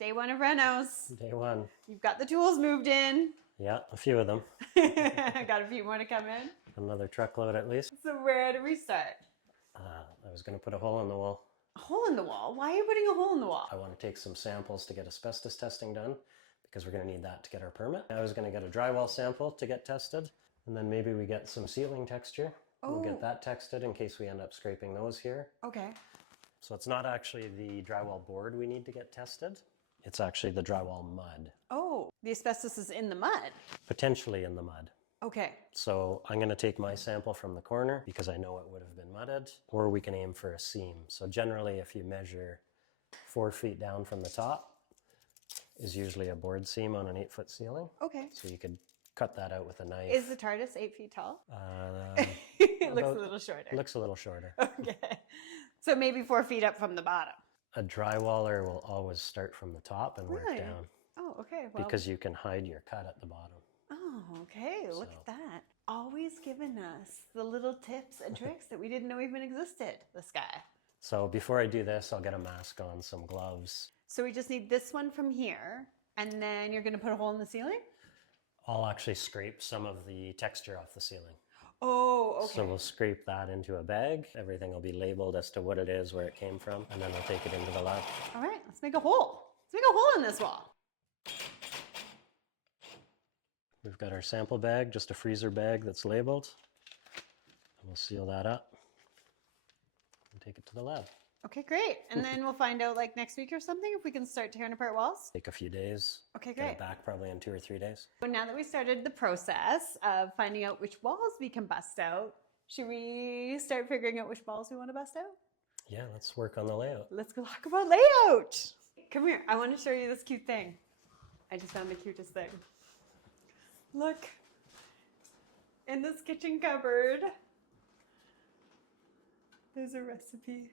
Day one of renos. Day one. You've got the tools moved in. Yeah, a few of them. Got a few more to come in. Another truckload at least. So where do we start? I was going to put a hole in the wall. A hole in the wall? Why are you putting a hole in the wall? I want to take some samples to get asbestos testing done because we're going to need that to get our permit. I was going to get a drywall sample to get tested, and then maybe we get some ceiling texture. We'll get that texted in case we end up scraping those here. Okay. So it's not actually the drywall board we need to get tested. It's actually the drywall mud. Oh, the asbestos is in the mud. Potentially in the mud. Okay. So I'm going to take my sample from the corner because I know it would have been mudded, or we can aim for a seam. So generally, if you measure 4 feet down from the top, is usually a board seam on an 8-foot ceiling. Okay. So you could cut that out with a knife. Is the TARDIS 8 feet tall? It looks a little shorter. Looks a little shorter. Okay. So maybe 4 feet up from the bottom. A drywaller will always start from the top and work down. Oh, okay. Well, because you can hide your cut at the bottom. Oh, okay. Look at that. Always giving us the little tips and tricks that we didn't know even existed, this guy. So before I do this, I'll get a mask on, some gloves. So we just need this one from here, and then you're going to put a hole in the ceiling? I'll actually scrape some of the texture off the ceiling. Oh, okay. So we'll scrape that into a bag. Everything will be labeled as to what it is, where it came from, and then we'll take it into the lab. All right, let's make a hole. Let's make a hole in this wall. We've got our sample bag, just a freezer bag that's labeled. And we'll seal that up and take it to the lab. Okay, great. And then we'll find out like next week or something if we can start tearing apart walls. Take a few days. Okay, Get great. it back probably in 2 or 3 days. So now that we started the process of finding out which walls we can bust out, should we start figuring out which walls we want to bust out? Yeah, let's work on the layout. Let's go talk about layout. Come here. I want to show you this cute thing. I just found the cutest thing. Look. In this kitchen cupboard, there's a recipe.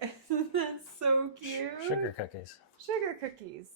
Isn't that so cute? Sugar cookies. Sugar cookies.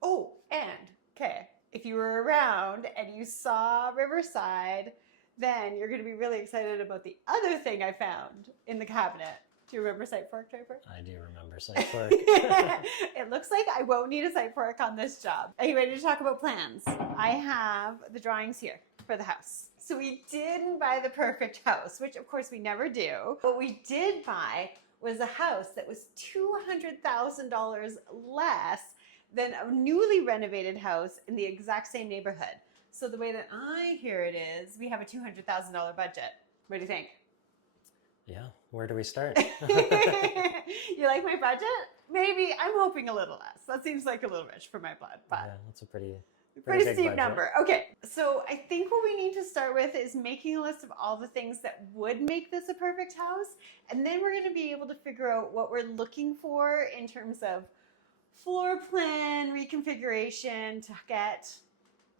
Oh, and, okay, if you were around and you saw Riverside, then you're going to be really excited about the other thing I found in the cabinet. Do you remember sight fork, Draper? I do remember sight fork. It looks like I won't need a sight fork on this job. Are you ready to talk about plans? I have the drawings here for the house. So we didn't buy the perfect house, which of course we never do. What we did buy was a house that was $200,000 less than a newly renovated house in the exact same neighborhood. So the way that I hear it is, we have a $200,000 budget. What do you think? Yeah, where do we start? You like my budget? Maybe, I'm hoping a little less. That seems like a little rich for my blood, but yeah, that's a pretty pretty big steep budget. number. Okay, so I think what we need to start with is making a list of all the things that would make this a perfect house, and then we're going to be able to figure out what we're looking for in terms of floor plan reconfiguration to get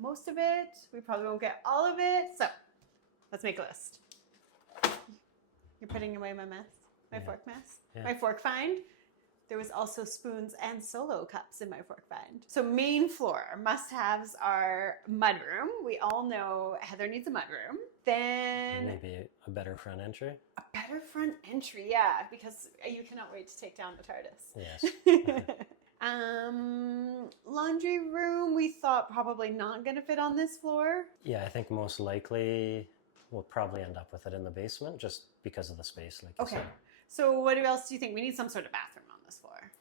most of it. We probably won't get all of it, so let's make a list. You're putting away my mess, my fork mess, my fork find. There was also spoons and solo cups in my fork find. So main floor must-haves are mudroom. We all know Heather needs a mudroom. Then maybe a better front entry. A better front entry, yeah, because you cannot wait to take down the TARDIS. Yes. Laundry room, we thought probably not going to fit on this floor. Yeah, I think most likely we'll probably end up with it in the basement just because of the space, like you said. So what else do you think? We need some sort of bathroom on this floor.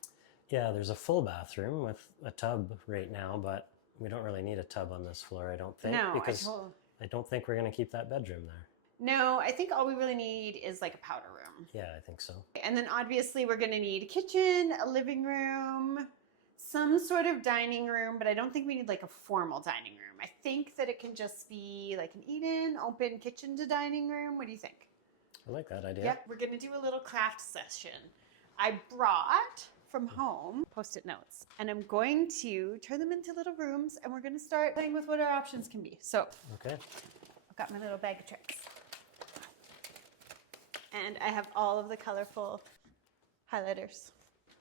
Yeah, there's a full bathroom with a tub right now, but we don't really need a tub on this floor, I don't think. No, because I don't think we're going to keep that bedroom there. No, I think all we really need is like a powder room. Yeah, I think so. And then obviously we're going to need a kitchen, a living room, some sort of dining room, but I don't think we need like a formal dining room. I think that it can just be like an eat-in, open kitchen to dining room. What do you think? I like that idea. Yep, we're going to do a little craft session. I brought from home Post-it notes, and I'm going to turn them into little rooms, and we're going to start playing with what our options can be. So, okay, I've got my little bag of tricks. And I have all of the colorful highlighters.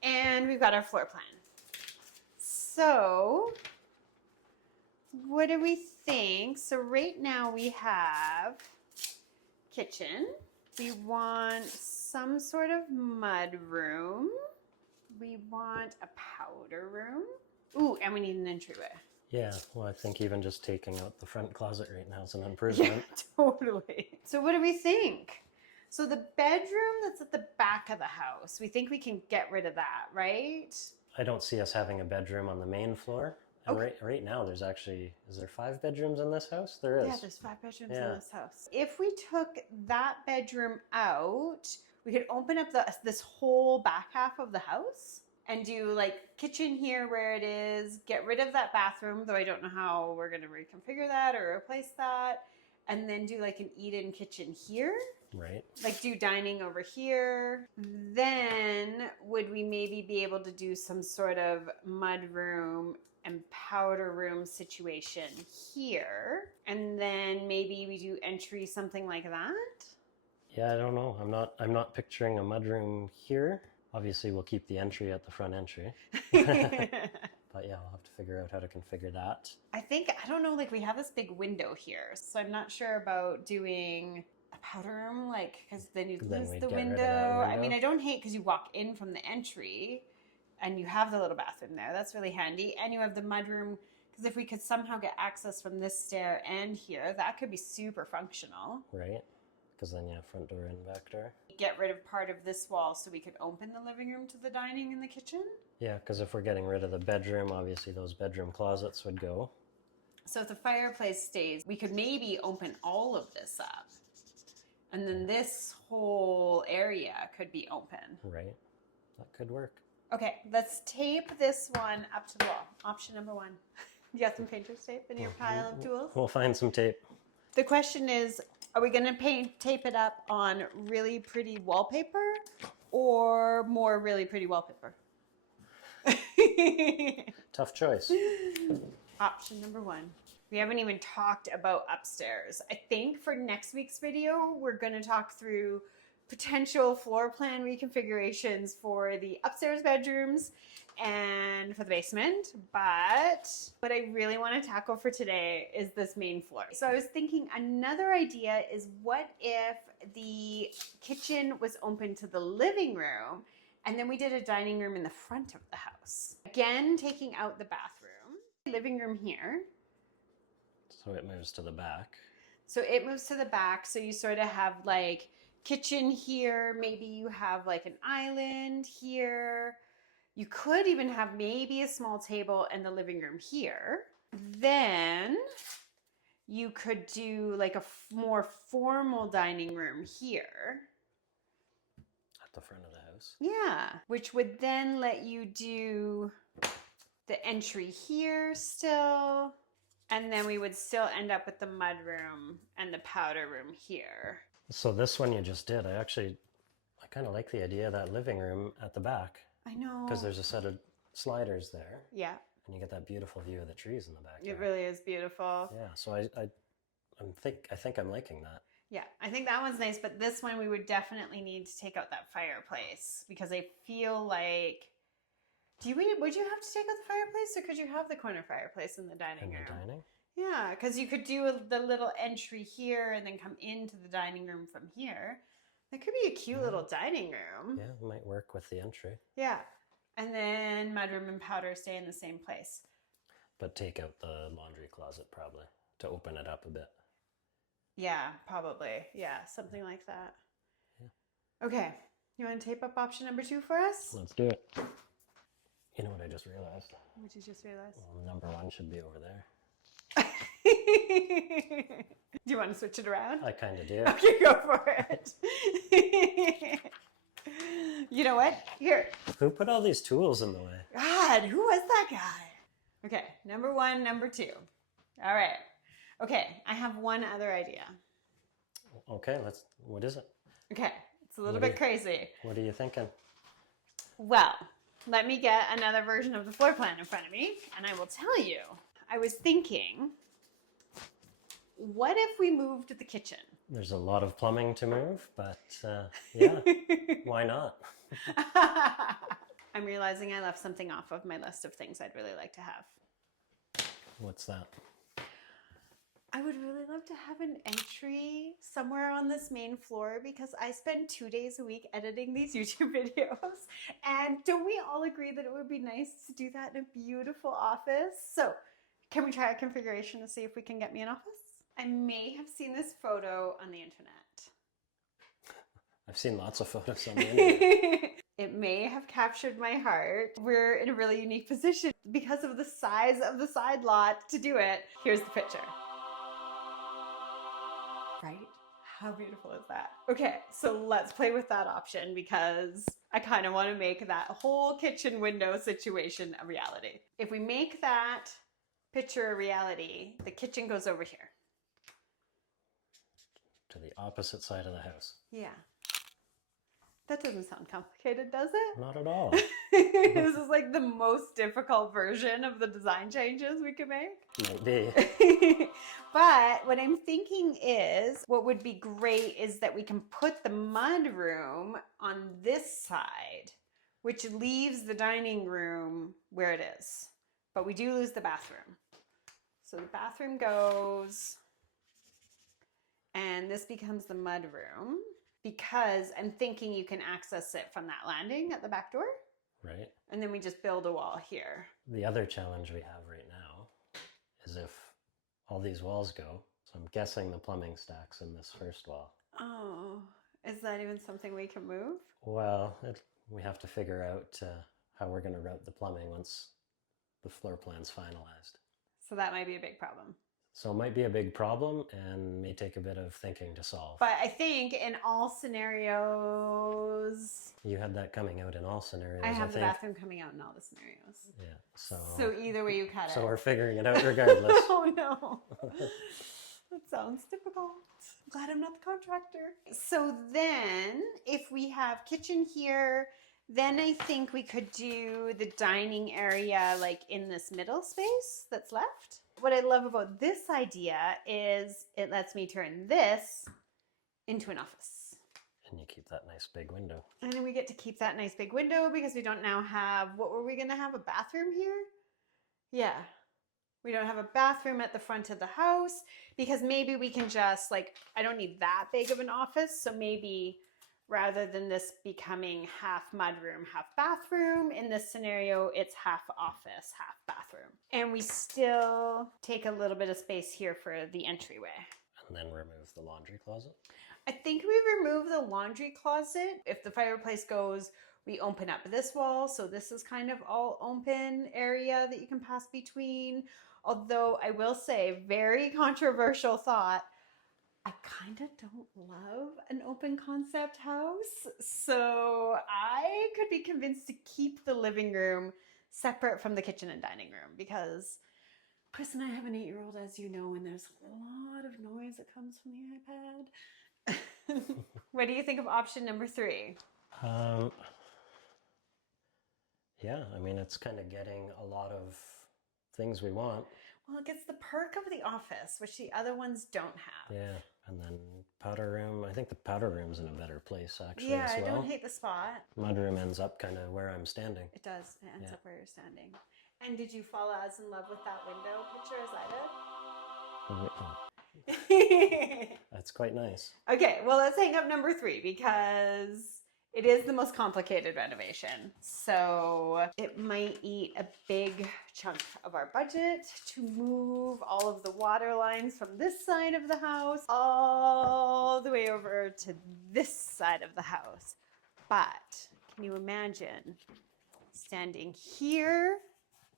And we've got our floor plan. So, what do we think? So right now we have kitchen. We want some sort of mud room. want a powder room. Ooh, and we need an entryway. Yeah, well, I think even just taking out the front closet right now is an improvement. Yeah, totally. So what do we think? So the bedroom that's at the back of the house, we think we can get rid of that, right? I don't see us having a bedroom on the main floor. And right now there's actually, is there 5 bedrooms in this house? There is. Yeah, there's 5 bedrooms in this house. If we took that bedroom out, we could open up this whole back half of the house and do like kitchen here where it is, get rid of that bathroom, though I don't know how we're going to reconfigure that or replace that, and then do like an eat-in kitchen here. Right. Like do dining over here. Then would we maybe be able to do some sort of mud room and powder room situation here? And then maybe we do entry, something like that? Yeah, I don't know. I'm not picturing a mudroom here. Obviously, we'll keep the entry at the front entry. But yeah, we'll have to figure out how to configure that. I don't know, like we have this big window here, so I'm not sure about doing a powder room, like, because then you'd lose the window. I mean, I don't hate because you walk in from the entry and you have the little bathroom there. That's really handy. And you have the mudroom, because if we could somehow get access from this stair and here, that could be super functional. Right. Because then you have front door and back door. Get rid of part of this wall so we could open the living room to the dining and the kitchen. Yeah, because if we're getting rid of the bedroom, obviously those bedroom closets would go. So if the fireplace stays, we could maybe open all of this up. And then this whole area could be open. Right. That could work. Okay, let's tape this one up to the wall. Option number 1. You got some painter's tape in your pile of tools? We'll find some tape. The question is, are we going to tape it up on really pretty wallpaper or more really pretty wallpaper? Tough choice. Option number 1. We haven't even talked about upstairs. I think for next week's video, we're going to talk through potential floor plan reconfigurations for the upstairs bedrooms and for the basement, but what I really want to tackle for today is this main floor. So I was thinking another idea is, what if the kitchen was open to the living room and then we did a dining room in the front of the house? Again, taking out the bathroom, living room here. So it moves to the back. So it moves to the back, so you sort of have like kitchen here, maybe you have like an island here. You could even have maybe a small table in the living room here. Then you could do like a more formal dining room here. At the front of the house. Yeah, which would then let you do the entry here still. And then we would still end up with the mud room and the powder room here. So this one you just did, I kind of like the idea of that living room at the back. I know. Because there's a set of sliders there. Yeah. And you get that beautiful view of the trees in the back. It really is beautiful. Yeah, so I think I'm liking that. Yeah, I think that one's nice, but this one we would definitely need to take out that fireplace, because I feel like, would you have to take out the fireplace, or could you have the corner fireplace in the dining room? In the dining? Yeah, because you could do the little entry here and then come into the dining room from here. That could be a cute little dining room. Yeah, it might work with the entry. Yeah, and then mudroom and powder stay in the same place. But take out the laundry closet probably to open it up a bit. Yeah, probably. Yeah, something like that. Yeah. Okay, you want to tape up option number 2 for us? Let's do it. You know what I just realized? What did you just realize? Well, number 1 should be over there. Do you want to switch it around? I kind of do. Okay, go for it. You know what? Here. Who put all these tools in the way? God, who was that guy? Okay, number 1, number 2. All right. Okay, I have one other idea. Okay, what is it? Okay, it's a little bit crazy. What are you thinking? Well, let me get another version of the floor plan in front of me, and I will tell you. I was thinking, what if we moved the kitchen? There's a lot of plumbing to move, but yeah, why not? I'm realizing I left something off of my list of things I'd really like to have. What's that? I would really love to have an entry somewhere on this main floor because I spend 2 days a week editing these YouTube videos. And don't we all agree that it would be nice to do that in a beautiful office? So can we try a configuration to see if we can get me an office? I may have seen this photo on the internet. I've seen lots of photos on the internet. It may have captured my heart. We're in a really unique position because of the size of the side lot to do it. Here's the picture. Right? How beautiful is that? Okay, so let's play with that option because I kind of want to make that whole kitchen window situation a reality. If we make that picture a reality, the kitchen goes over here. To the opposite side of the house. Yeah. That doesn't sound complicated, does it? Not at all. This is like the most difficult version of the design changes we could make. Might be. But what I'm thinking is, what would be great is that we can put the mudroom on this side, which leaves the dining room where it is. But we do lose the bathroom. So the bathroom goes, and this becomes the mudroom. Because I'm thinking you can access it from that landing at the back door. Right. And then we just build a wall here. The other challenge we have right now is if all these walls go, so I'm guessing the plumbing stacks in this first wall. Oh, is that even something we can move? Well, we have to figure out how we're going to route the plumbing once the floor plan's finalized. So that might be a big problem. So it might be a big problem and may take a bit of thinking to solve. But I think in all scenarios... You had that coming out in all scenarios, I have the think. bathroom coming out in all the scenarios. Yeah, So either way you cut it. So we're figuring it out regardless. Oh no. That sounds difficult. I'm glad I'm not the contractor. So then, if we have kitchen here, then I think we could do the dining area like in this middle space that's left. What I love about this idea is it lets me turn this into an office. And you keep that nice big window. And then we get to keep that nice big window because we don't now have, what were we going to have, a bathroom here? Yeah. We don't have a bathroom at the front of the house because maybe we can just like, I don't need that big of an office. So maybe rather than this becoming half mudroom, half bathroom, in this scenario, it's half office, half bathroom. And we still take a little bit of space here for the entryway. And then remove the laundry closet. I think we remove the laundry closet. If the fireplace goes, we open up this wall. So this is kind of all open area that you can pass between. Although I will say, very controversial thought, I kind of don't love an open concept house. So I could be convinced to keep the living room separate from the kitchen and dining room because Chris and I have an 8-year-old, as you know, and there's a lot of noise that comes from the iPad. What do you think of option number 3? Yeah, I mean, it's kind of getting a lot of things we want. Well, it gets the perk of the office, which the other ones don't have. Yeah, and then powder room. I think the powder room's in a better place, actually, Yeah, as well. I don't hate the spot. Mudroom ends up kind of where I'm standing. It does. It ends up where you're standing. And did you fall as in love with that window picture as I did? That's quite nice. Okay, well, let's hang up number 3 because it is the most complicated renovation. So it might eat a big chunk of our budget to move all of the water lines from this side of the house all the way over to this side of the house. But can you imagine standing here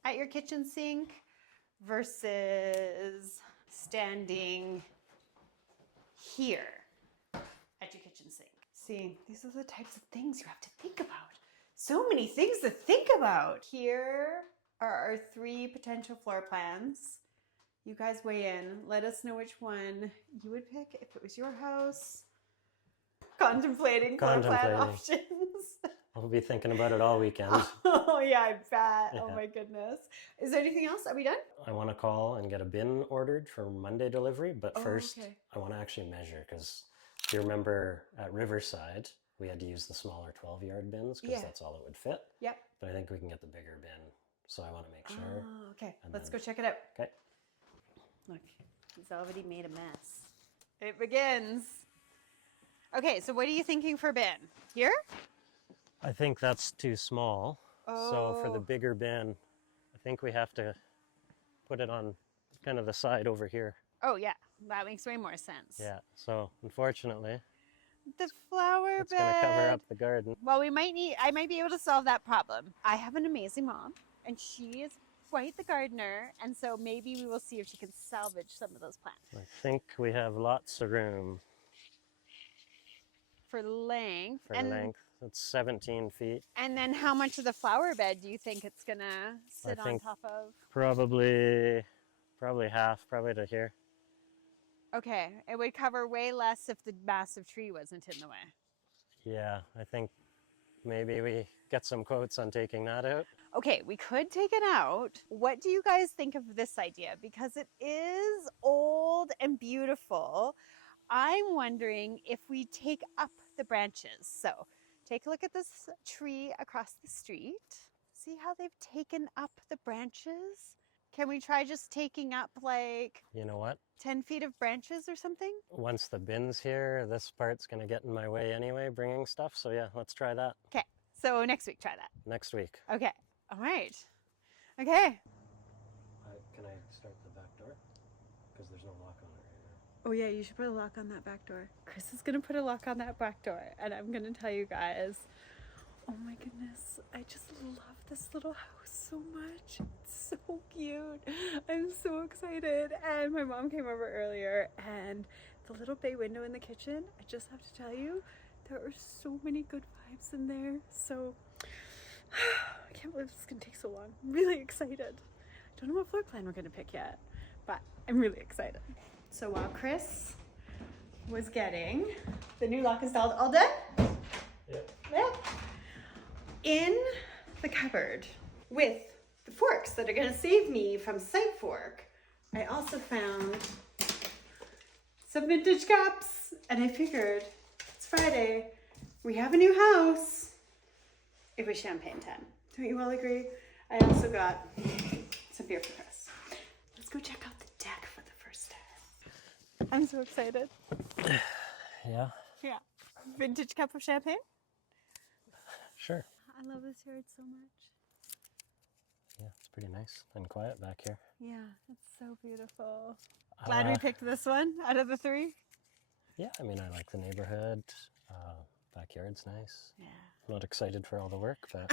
at your kitchen sink versus standing here at your kitchen sink? See, these are the types of things you have to think about. So many things to think about. Here are our 3 potential floor plans. You guys weigh in. Let us know which one you would pick if it was your house. Contemplating floor plan options. I'll be thinking about it all weekend. Oh yeah, I bet. Yeah. Oh my goodness. Is there anything else? Are we done? I want to call and get a bin ordered for Monday delivery, but first okay. I want to actually measure because if you remember at Riverside, we had to use the smaller 12-yard bins because that's all it would fit. Yep. But I think we can get the bigger bin, so I want to make sure. Oh, okay. And Let's then- go check it out. Okay. Look, He's already made a mess. It begins. Okay, so what are you thinking for bin? Here? I think that's too small. So for the Oh. bigger bin, I think we have to put it on kind of the side over here. Oh, yeah. That makes way more sense. Yeah, so unfortunately, The flower it's going to cover bed. up the garden. Well, I might be able to solve that problem. I have an amazing mom, and she is quite the gardener, and so maybe we will see if she can salvage some of those plants. I think we have lots of room For length. for length. It's 17 feet. And then how much of the flower bed do you think it's gonna sit on think- top of? Probably half, probably to here. Okay, it would cover way less if the massive tree wasn't in the way. Yeah, I think maybe we get some quotes on taking that out. Okay, we could take it out. What do you guys think of this idea? Because it is old and beautiful. I'm wondering if we take up the branches. So take a look at this tree across the street. See how they've taken up the branches? Can we try just taking up like You know what? 10 feet of branches or something? Once the bin's here, this part's going to get in my way anyway, bringing stuff. So yeah, let's try that Okay, so next week try that. next week. Okay, all right. Okay. Can I start the back door? Because there's no lock on it right now. Oh yeah, you should put a lock on that back door. Chris is gonna put a lock on that back door, and I'm gonna tell you guys, oh my goodness, I just love this little house so much. It's so cute. I'm so excited. And my mom came over earlier, and the little bay window in the kitchen, I just have to tell you, there are so many good vibes in there. So I can't believe this is gonna take so long. I'm really excited. I don't know what floor plan we're gonna pick yet, but I'm really excited. So while Chris was getting the new lock installed, all done? Yep. Yeah. In the cupboard with the forks that are gonna save me from side fork, I also found some vintage cups, and I figured it's Friday, we have a new house. It was champagne time. Don't you all agree? I also got some beer for Chris. Let's go check out the deck for the first time. I'm so excited. Yeah, Yeah. Vintage cup of champagne. sure. I love this yard so much. Yeah, it's pretty nice and quiet back here. Yeah, it's so beautiful. Glad we Uh, picked this one out of the three. Yeah, I mean, I like the neighborhood. Backyard's nice. Yeah. I'm not excited for all the work, but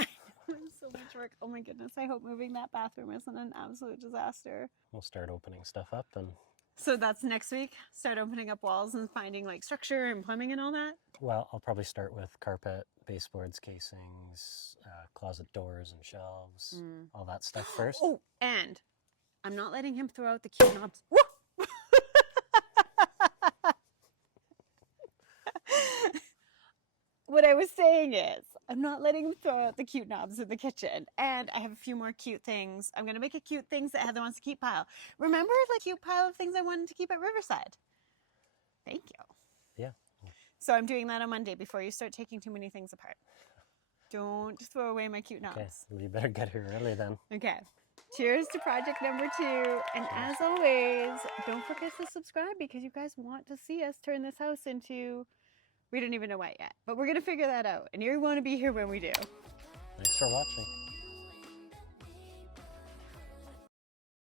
So much work. Oh my goodness. I hope moving that bathroom isn't an absolute disaster. we'll start opening stuff up and, So that's next week. Start opening up walls and finding like structure and plumbing and all that. well, I'll probably start with carpet, baseboards, casings, closet doors and shelves, all that stuff first. Oh, and I'm not letting him throw out the key knobs. Woo! What I was saying is, I'm not letting him throw out the cute knobs in the kitchen. And I have a few more cute things. I'm going to make a cute things that Heather wants to keep pile. Remember the cute pile of things I wanted to keep at Riverside? Thank you. Yeah. So I'm doing that on Monday before you start taking too many things apart. Don't throw away my cute knobs. Okay, well, you better get here early then. Okay. Cheers to project number 2. And as always, don't forget to subscribe because you guys want to see us turn this house into, we don't even know what yet, but we're going to figure that out. And you want to be here when we do. Thanks for watching.